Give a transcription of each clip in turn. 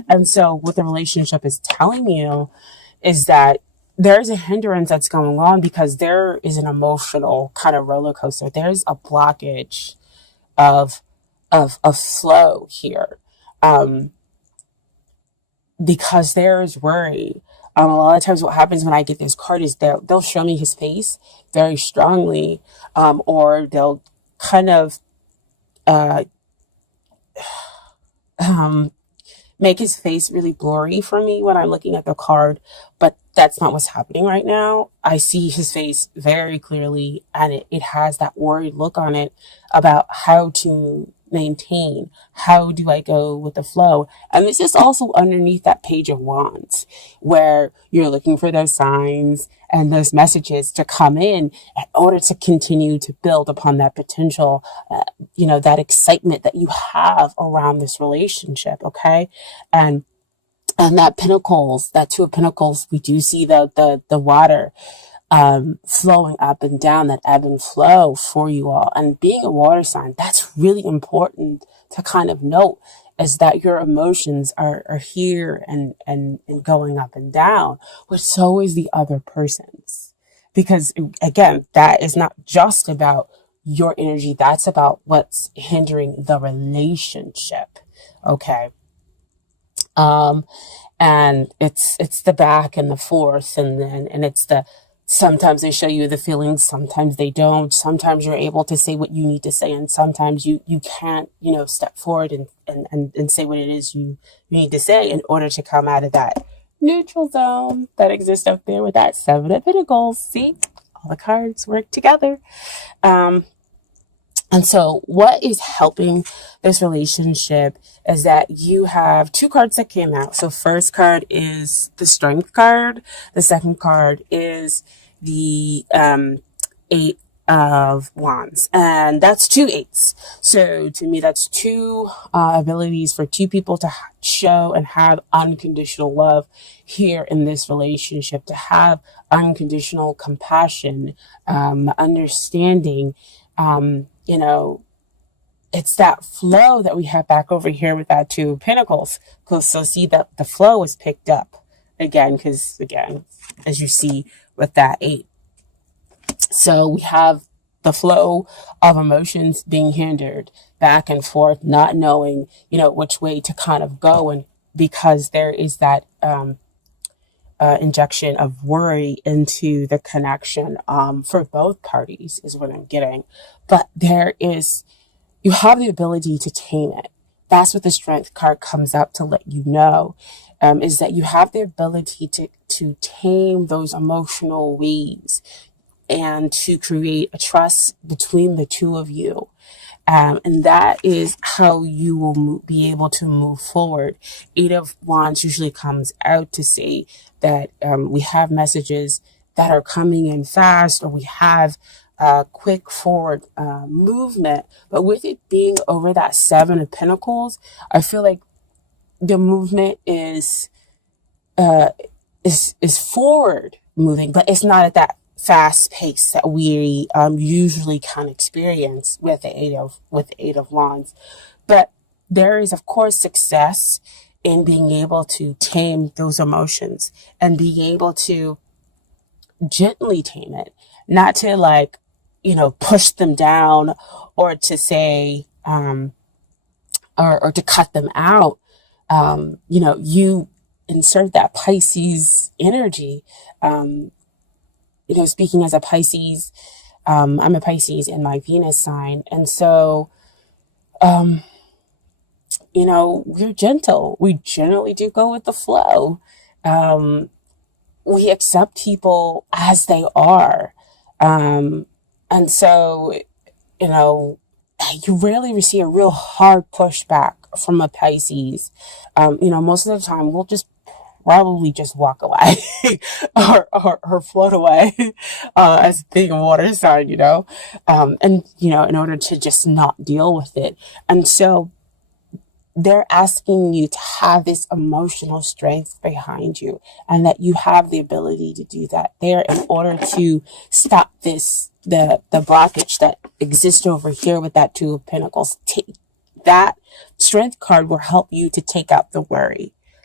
And so what the relationship is telling you is that there's a hindrance that's going on because there is an emotional kind of roller coaster. There's a blockage of of flow here. Um, because there's worry. A lot of times what happens when I get this card is they'll show me his face very strongly, or they'll kind of uh, um, make his face really blurry for me when I'm looking at the card, but that's not what's happening right now. I see his face very clearly, and it has that worried look on it about how to maintain. How do I go with the flow? And this is also underneath that Page of Wands, where you're looking for those signs and those messages to come in order to continue to build upon that potential, that excitement that you have around this relationship. Okay. And that Pentacles, that Two of Pentacles, we do see the water flowing up and down, that ebb and flow for you all. And being a water sign, that's really important to kind of note, is that your emotions are here and going up and down, but so is the other person's. Because again, that is not just about your energy, that's about what's hindering the relationship. Okay. Um, and it's the back and the forth, and it's the, sometimes they show you the feelings, sometimes they don't. Sometimes you're able to say what you need to say, and sometimes you can't, step forward and say what it is you need to say in order to come out of that neutral zone that exists up there with that Seven of Pentacles. See, all the cards work together. And so what is helping this relationship is that you have two cards that came out. So first card is the Strength card. The second card is the Eight of Wands. And that's two eights. So to me, that's two abilities for two people to show and have unconditional love here in this relationship, to have unconditional compassion, understanding, it's that flow that we have back over here with that Two of Pentacles. So see that the flow is picked up again, because again, as you see with that eight. So we have the flow of emotions being hindered back and forth, not knowing, which way to kind of go. And because there is that, injection of worry into the connection, for both parties is what I'm getting. But you have the ability to tame it. That's what the Strength card comes up to let you know, is that you have the ability to tame those emotional waves and to create a trust between the two of you. And that is how you will be able to move forward. Eight of Wands usually comes out to say that we have messages that are coming in fast, or we have quick forward movement. But with it being over that Seven of Pentacles, I feel like the movement is forward moving, but it's not at that fast pace that we usually can experience with the Eight of Wands. But there is, of course, success in being able to tame those emotions and being able to gently tame it, not to push them down, or to say or to cut them out. You insert that Pisces energy. Speaking as a Pisces, I'm a Pisces in my Venus sign. And so, we're gentle. We generally do go with the flow. We accept people as they are. And so, you rarely receive a real hard pushback from a Pisces. Most of the time we'll just probably just walk away or float away as being a water sign, and in order to just not deal with it. And so they're asking you to have this emotional strength behind you, and that you have the ability to do that there in order to stop the blockage that exists over here with that Two of Pentacles. That Strength card will help you to take out the worry.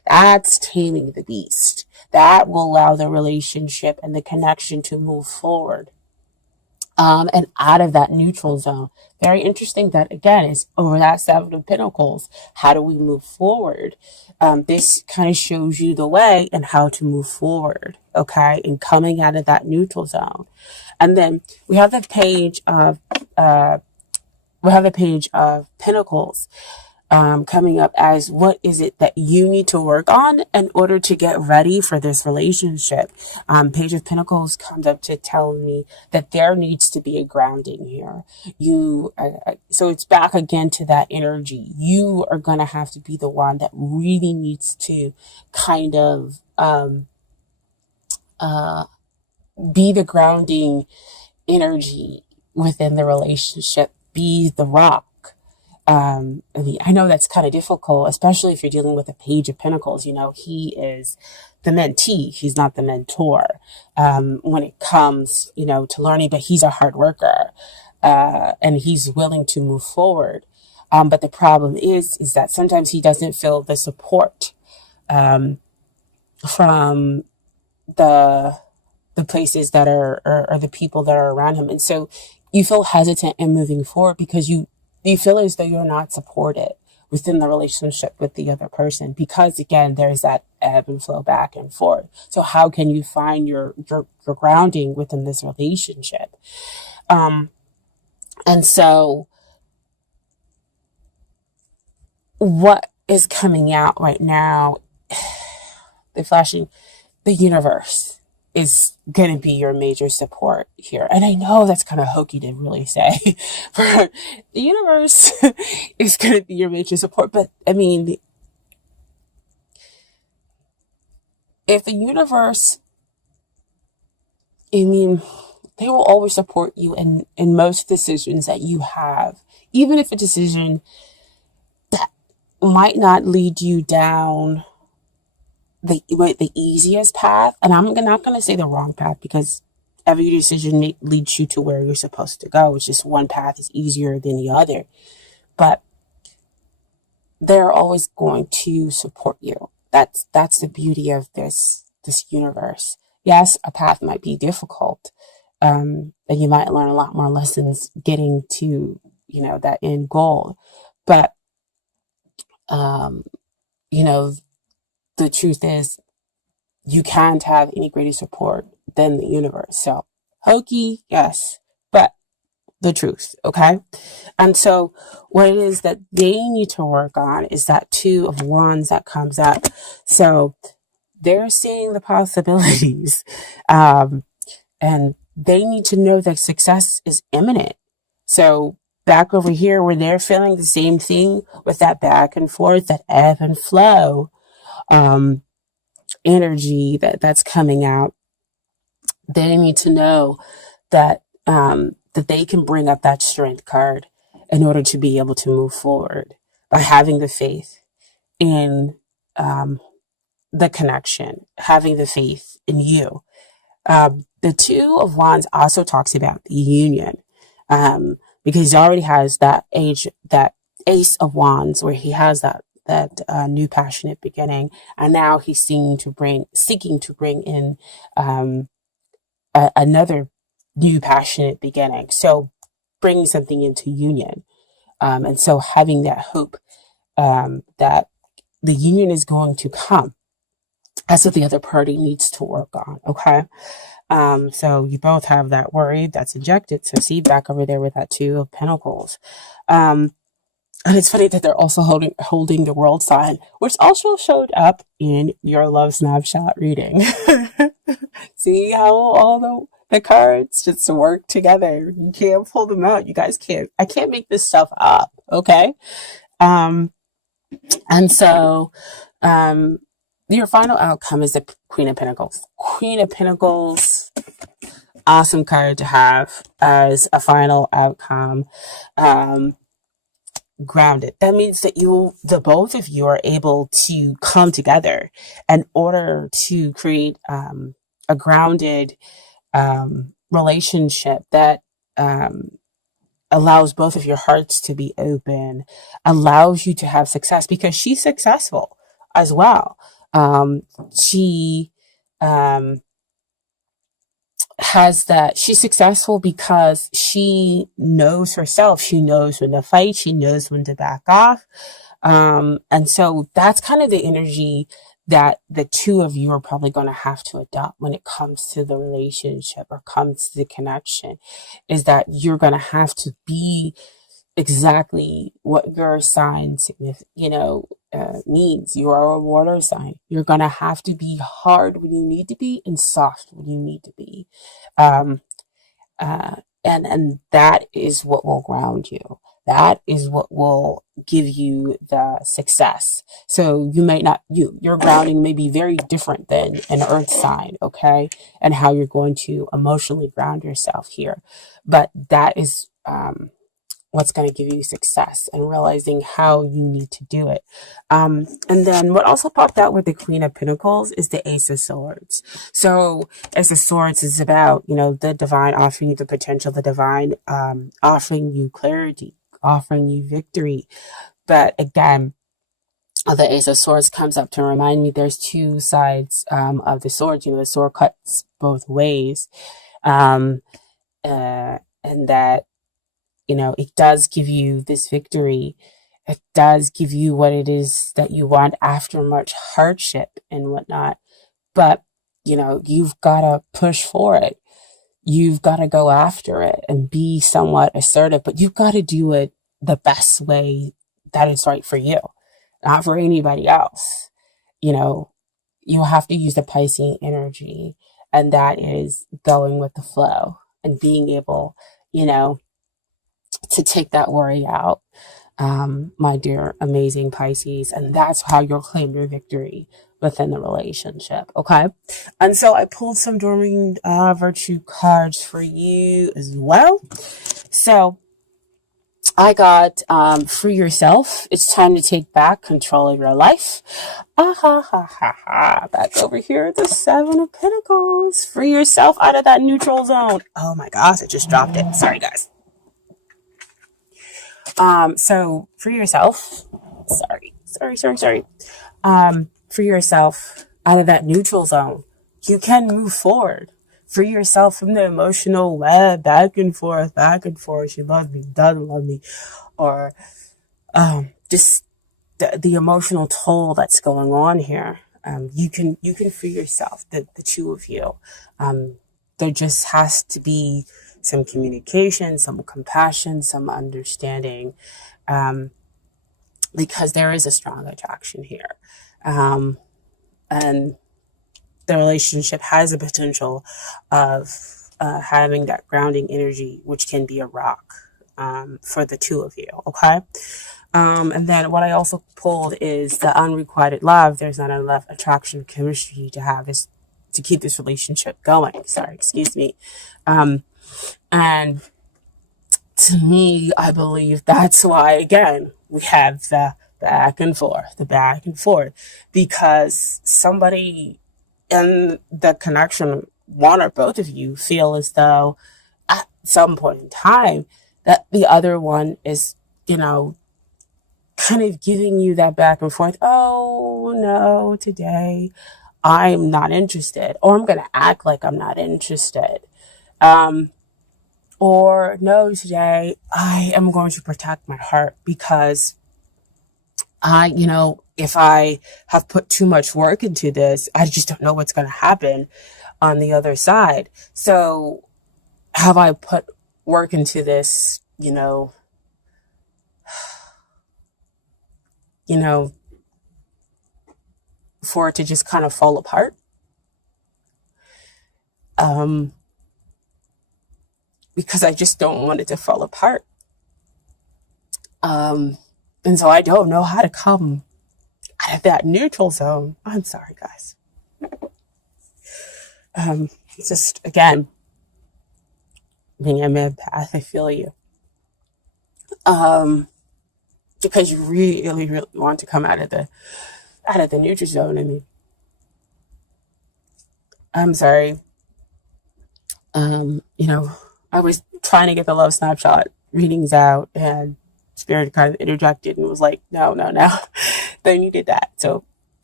That's taming the beast. That will allow the relationship and the connection to move forward, and out of that neutral zone. Very interesting that, again, is over that Seven of Pentacles. How do we move forward? This kind of shows you the way and how to move forward, okay, and coming out of that neutral zone. And then we have the page of Pentacles, coming up as, what is it that you need to work on in order to get ready for this relationship? Page of Pentacles comes up to tell me that there needs to be a grounding here. So it's back again to that energy. You are going to have to be the one that really needs to kind of be the grounding energy within the relationship, be the rock. I know that's kind of difficult, especially if you're dealing with a Page of Pentacles. He is the mentee. He's not the mentor, when it comes, to learning, but he's a hard worker, and he's willing to move forward. But the problem is that sometimes he doesn't feel the support, from the places that are the people that are around him. And so you feel hesitant in moving forward because you feel as though you're not supported within the relationship with the other person, because again, there's that ebb and flow back and forth. So how can you find your grounding within this relationship? And so what is coming out right now, the universe is going to be your major support here. And I know that's kind of hokey to really say, but the universe is going to be your major support. But I mean, if the universe, they will always support you in most decisions that you have, even if a decision that might not lead you down the easiest path. And I'm not going to say the wrong path, because every decision leads you to where you're supposed to go. It's just one path is easier than the other. But they're always going to support you. That's the beauty of this universe. Yes, a path might be difficult, and you might learn a lot more lessons getting to that end goal. But the truth is, you can't have any greater support than the universe. So hokey, yes, but the truth, okay? And so what it is that they need to work on is that Two of Wands that comes up. So they're seeing the possibilities, and they need to know that success is imminent. So back over here, where they're feeling the same thing with that back and forth, that ebb and flow, energy that's coming out, they need to know that that they can bring up that strength card in order to be able to move forward by having the faith in the connection, having the faith in you. The Two of Wands also talks about the union, because he already has that Ace of Wands, where he has that new passionate beginning, and now he's seeking to bring in another new passionate beginning. So bringing something into union, and so having that hope, that the union is going to come. That's what the other party needs to work on. Okay. So you both have that worry that's injected. So see, back over there with that Two of Pentacles. And it's funny that they're also holding the World sign, which also showed up in your love snapshot reading. See how all the cards just work together. You can't pull them out. You guys can't. I can't make this stuff up. Okay. And so, your final outcome is the Queen of Pentacles. Queen of Pentacles, awesome card to have as a final outcome. Grounded. That means that the both of you are able to come together in order to create a grounded relationship that allows both of your hearts to be open, allows you to have success, because she's successful as well. She um, she's successful because she knows herself. She knows when to fight. She knows when to back off. And so that's kind of the energy that the two of you are probably going to have to adopt when it comes to the relationship or comes to the connection, is that you're going to have to be exactly what your sign needs. You are a water sign. You're going to have to be hard when you need to be and soft when you need to be. Um, uh, and that is what will ground you. That is what will give you the success. So you may not, your grounding may be very different than an earth sign, okay? And how you're going to emotionally ground yourself here. But that is, what's going to give you success, and realizing how you need to do it. And then what also popped out with the Queen of Pentacles is the Ace of Swords. So Ace of Swords is about, the divine offering you the potential, the divine offering you clarity, offering you victory. But again, the Ace of Swords comes up to remind me there's two sides of the sword. The sword cuts both ways. And that it does give you this victory. It does give you what it is that you want after much hardship and whatnot. But, you've got to push for it. You've got to go after it and be somewhat assertive, but you've got to do it the best way that is right for you, not for anybody else. You have to use the Piscean energy, and that is going with the flow and being able, to take that worry out, my dear, amazing Pisces. And that's how you'll claim your victory within the relationship. Okay. And so I pulled some Dorming Virtue cards for you as well. So I got Free Yourself. It's time to take back control of your life. Back over here at the Seven of Pentacles. Free yourself out of that neutral zone. Oh my gosh, I just dropped it. Sorry, guys. So free yourself. Sorry. Free yourself out of that neutral zone. You can move forward. Free yourself from the emotional web, back and forth. She loves me, doesn't love me, or just the emotional toll that's going on here. You can free yourself. The two of you. There just has to be some communication, some compassion, some understanding, because there is a strong attraction here. And the relationship has a potential of having that grounding energy, which can be a rock for the two of you, okay? And then what I also pulled is the unrequited love. There's not enough attraction, chemistry to have this, to keep this relationship going. Excuse me. And to me, I believe that's why, again, we have the back and forth, because somebody in the connection, one or both of you, feel as though at some point in time that the other one is, kind of giving you that back and forth. Oh no, today I'm not interested, or I'm going to act like I'm not interested. Or no, today I am going to protect my heart because if I have put too much work into this, I just don't know what's going to happen on the other side. So have I put work into this, for it to just kind of fall apart? Because I just don't want it to fall apart. And so I don't know how to come out of that neutral zone. I'm sorry, guys. It's just, again, being an empath, I feel you. Because you really, really want to come out of the neutral zone. I mean, I'm sorry. I was trying to get the love snapshot readings out, and Spirit kind of interjected and was like, no, they needed that. So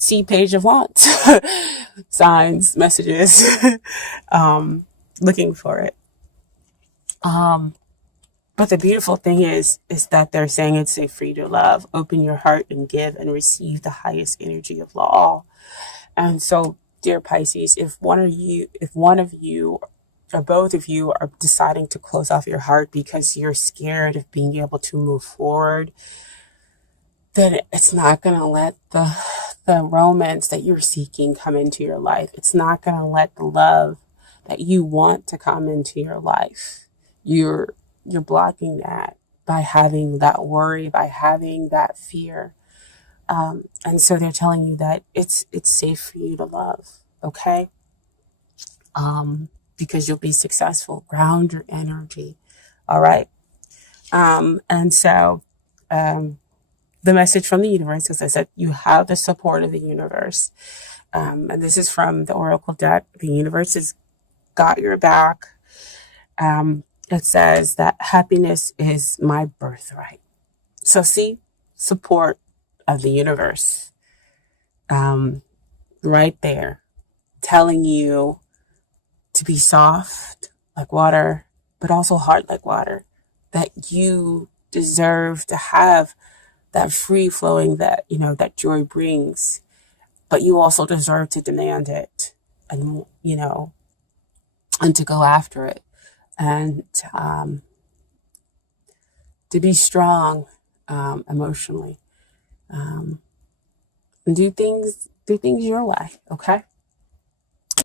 see page of wands, signs, messages, looking for it. But the beautiful thing is that they're saying it's safe for you to love, open your heart and give and receive the highest energy of all. And so, dear Pisces, if one of you or both of you are deciding to close off your heart because you're scared of being able to move forward, then it's not going to let the romance that you're seeking come into your life. It's not going to let the love that you want to come into your life. You're blocking that by having that worry, by having that fear. And so they're telling you that it's safe for you to love, okay? Because you'll be successful. Ground your energy, all right? And so the message from the universe, as I said, you have the support of the universe. And this is from the Oracle deck. The universe has got your back. It says that happiness is my birthright. So see, support of the universe right there, telling you to be soft like water, but also hard like water, that you deserve to have that free flowing that, that joy brings, but you also deserve to demand it and, and to go after it and to be strong emotionally and do things your way, okay?